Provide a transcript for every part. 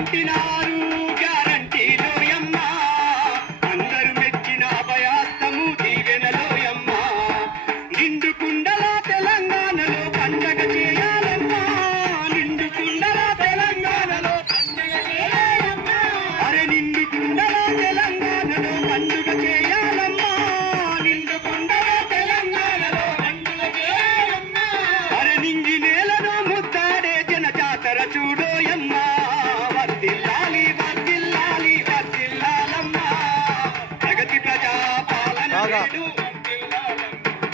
అంటినారు గ్యారంటీలోయమ్మ అందరూ మెచ్చిన అభయాస్తము దీవెనలోయమ్మ నిండు కుండల తెలంగాణలో పండగ చేయాలమ్మా నిండు కుండల తెలంగాణలో పండగ చేయాలమ్మా అరే నిండు కుండల తెలంగాణలో పండుగ చేయాలమ్మా నిండు కుండల తెలంగాణలో పండుగ చేయాలమ్మా అరే నింగి నేలను ముద్దాడే జన జాతర చూడోయమ్మా వర్ధిల్లాలి వర్ధిల్లాలి వర్ధిల్లాలమ్మా ప్రగతి ప్రజా పాలన నేడు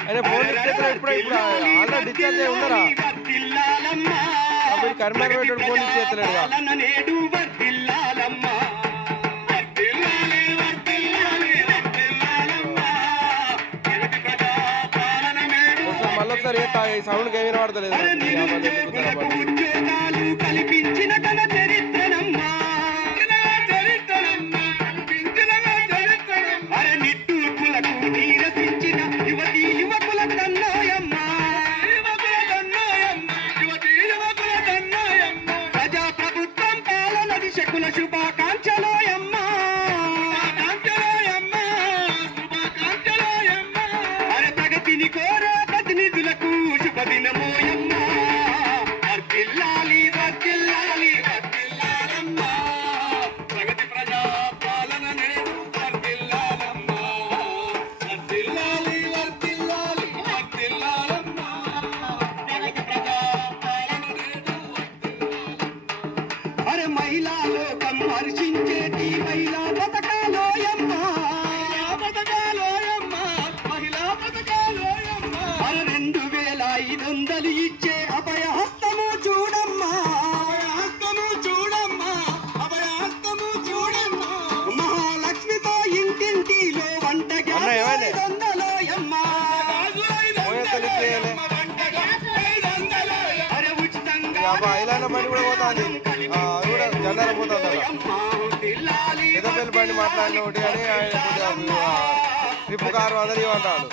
అరే ఫోన్ ఇచ్చేస్తారు ఇప్పుడు ఆల్రెడీ డిశ్చార్జ్ అయి ఉన్నారా అప్పుడు కరీంనగర్ ఫోన్ ఇచ్చేస్తలేడుగా నేడు వర్ధిల్లాలమ్మా వర్ధిల్లాలి వర్ధిల్లాలి వర్ధిల్లాలమ్మా ప్రగతి ప్రజా పాలన నేడు మళ్ళొకసారి సౌండ్ ఏమీ వినపడతలేదు ఉద్యోగాలు కల్పించిన ఘన చరిత్రనమ్మా అరే నిట్టూర్పులకు నీరసించిన యువతీ యువకుల కన్నోయమ్మా ప్రజా ప్రభుత్వం పాలన దిశకుల శుభాకాంక్షలోయమ్మా అరే ప్రగతిని కోరే ప్రతినిధులకు శుభదినమోయమ్మా వర్ధిల్లాలి వర్ధిల్లాలి వర్ధిల్లాలమ్మా ప్రగతి ప్రజా పాలన నేడు వర్ధిల్లాలమ్మా వర్ధిల్లాలి వర్ధిల్లాలి వర్ధిల్లాలమ్మా ప్రగతి ప్రజా పాలన నేడు అరే మహిళా లోకం హర్షించేటి మహిళా పథకాలోయమ్మా మహిళా పథకాలోయమ్మా అరే 2500 ఇచ్చే అభయహస్తము చూడమ్మా అభయహస్తము చూడమ్మా మహాలక్ష్మితో ఇంటింటిలో వంట గ్యాస్ 500లోయమ్మా అరే ఉచితంగా ఐలాండ్ బండి కూడా పోతుంది కూడా జెండాల పోతుంది పెద్దపల్లి బండి మాట్లాడిన ఒకటి అని ఆయన ట్రిప్ కారు అందరూ ఇవ్వంటాడు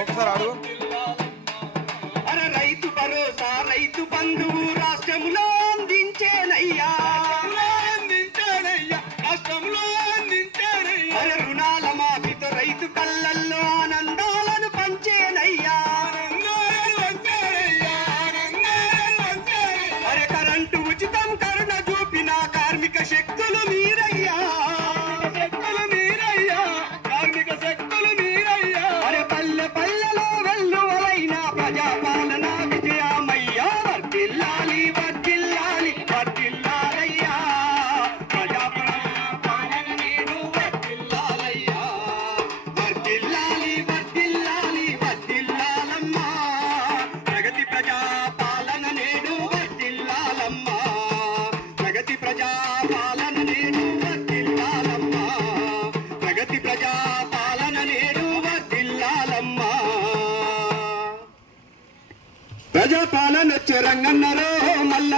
ఒకసారి అడుగు అరే రైతు భరోసా రైతు బంధువు రాష్ట్రంలో అందించేనయ్యా అరే రుణాల మాఫీతో రైతు కళ్ళల్లో ఆనందాలను పంచేనయ్యా అరే కరెంటు ఉచితం కరుణ చూపిన కార్మిక శక్తులు మీరయ్యా అరే పల్లె పల్లెలో వెల్లువలైన ప్రజాపాలన విజయమయ్యా వర్ధిల్లాలి వర్ధిల్లాలి వర్ధిల్లాలయ్యా ప్రజాపాలన నేడు వర్ధిల్లాలయ్యా వర్ధిల్లాలి వర్ధిల్లాలి వర్ధిల్లాలమ్మా ప్రగతి ప్రజా పాలన నేడు వర్ధిల్లాలమ్మా ప్రగతి ప్రజా పాలన నేడు వర్ధిల్లాలమ్మా ప్రగతి ప్రజా పాలన నేడు వర్ధిల్లాలమ్మా ప్రజాపాలన వచ్చే రంగన్నరో మల్ల